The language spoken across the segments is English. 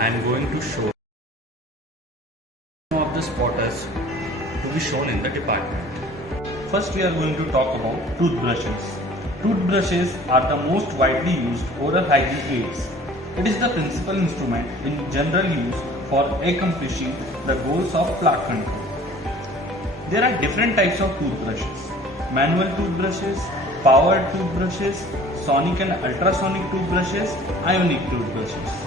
I am going to show some of the spotters to be shown in the department. First, we are going to talk about toothbrushes. Toothbrushes are the most widely used oral hygiene aids. It is the principal instrument in general use for accomplishing the goals of plaque control. There are different types of toothbrushes: manual toothbrushes, powered toothbrushes, sonic and ultrasonic toothbrushes, ionic toothbrushes.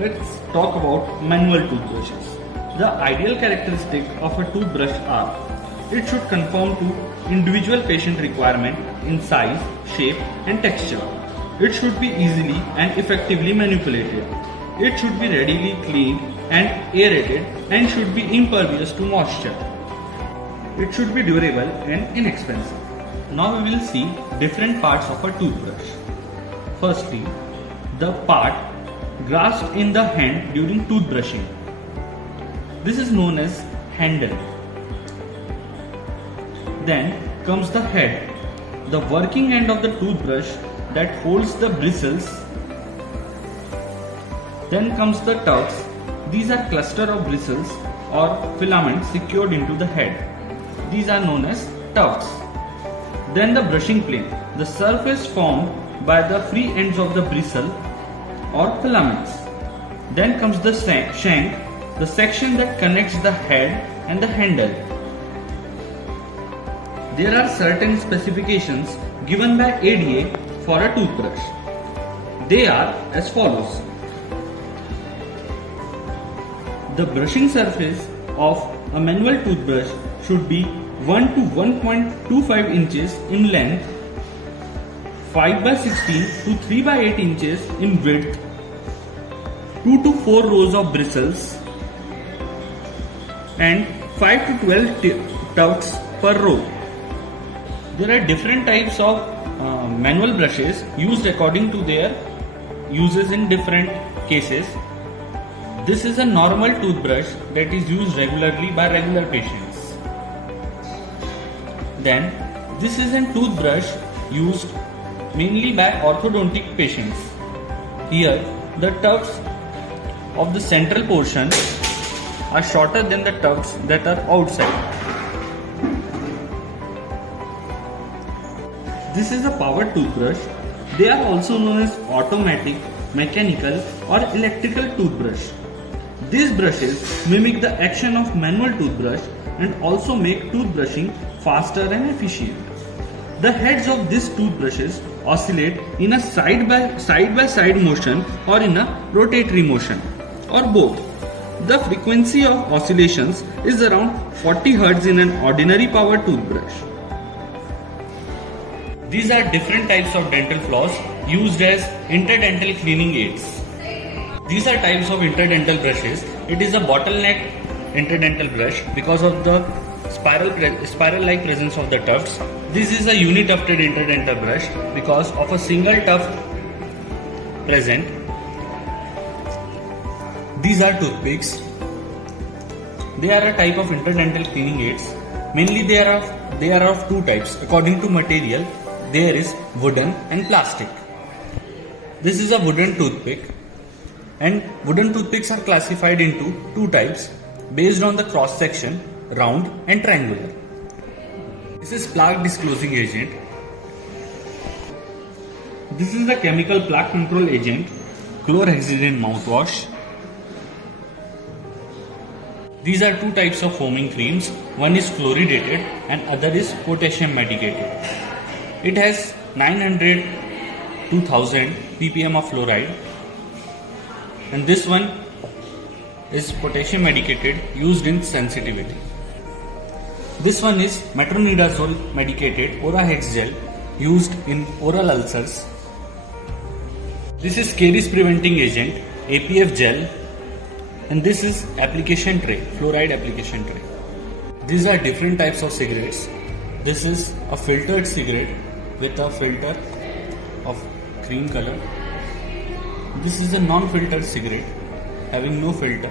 Let's talk about manual toothbrushes. The ideal characteristic of a toothbrush are: it should conform to individual patient requirement in size, shape and texture. It should be easily and effectively manipulated. It should be readily cleaned and aerated and should be impervious to moisture. It should be durable and inexpensive. Now we will see different parts of a toothbrush. Firstly, the part grasped in the hand during toothbrushing. This is known as handle. Then comes the head, the working end of the toothbrush that holds the bristles. Then comes the tufts. These are cluster of bristles or filaments secured into the head. These are known as tufts. Then the brushing plane, the surface formed by the free ends of the bristle or filaments. Then comes the shank, the section that connects the head and the handle. There are certain specifications given by ADA for a toothbrush. They are as follows. The brushing surface of a manual toothbrush should be 1 to 1.25 inches in length, 5 by 16 to 3 by 8 inches in width, 2 to 4 rows of bristles, and 5 to 12 tufts per row. There are different types of manual brushes used according to their uses in different cases. This is a normal toothbrush that is used regularly by regular patients. Then this is a toothbrush used mainly by orthodontic patients. Here the tufts of the central portion are shorter than the tufts that are outside. This is a powered toothbrush. They are also known as automatic, mechanical or electrical toothbrush. These brushes mimic the action of manual toothbrush and also make toothbrushing faster and efficient. The heads of these toothbrushes oscillate in a side by side motion or in a rotatory motion or both. The frequency of oscillations is around 40 Hz in an ordinary powered toothbrush. These are different types of dental floss used as interdental cleaning aids. These are types of interdental brushes. It is a bottleneck interdental brush because of the spiral-like presence of the tufts. This is a uni-tufted interdental brush because of a single tuft present. These are toothpicks. They are a type of interdental cleaning aids. Mainly they are of two types. According to material, there is wooden and plastic. This is a wooden toothpick, and wooden toothpicks are classified into two types based on the cross section, round and triangular. This is plaque disclosing agent. This is the chemical plaque control agent, chlorhexidine mouthwash. These are two types of foaming creams. One is fluoridated and other is potassium medicated. It has 900 to 1000 ppm of fluoride, and this one is potassium medicated used in sensitivity. This one is metronidazole medicated Orahex gel used in oral ulcers. This is caries preventing agent APF gel, and this is application tray, fluoride application tray. These are different types of cigarettes. This is a filtered cigarette with a filter of cream color. This is a non-filtered cigarette having no filter.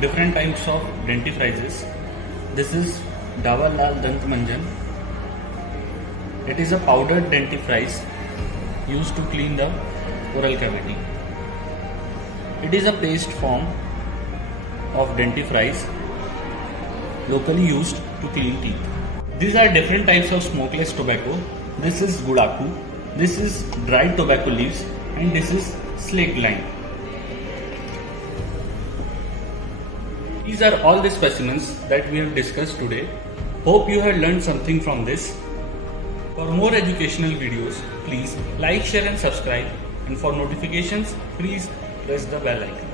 Different types of dentifrices. This is Dawa Lal Dant Manjan. It is a powdered dentifrice used to clean the oral cavity. It is a paste form of dentifrice locally used to clean teeth. These are different types of smokeless tobacco. This is Gudaku, this is dried tobacco leaves, and this is slaked lime. These are all the specimens that we have discussed today. Hope you have learned something from this. For more educational videos, please like, share and subscribe, and for notifications, please press the bell icon.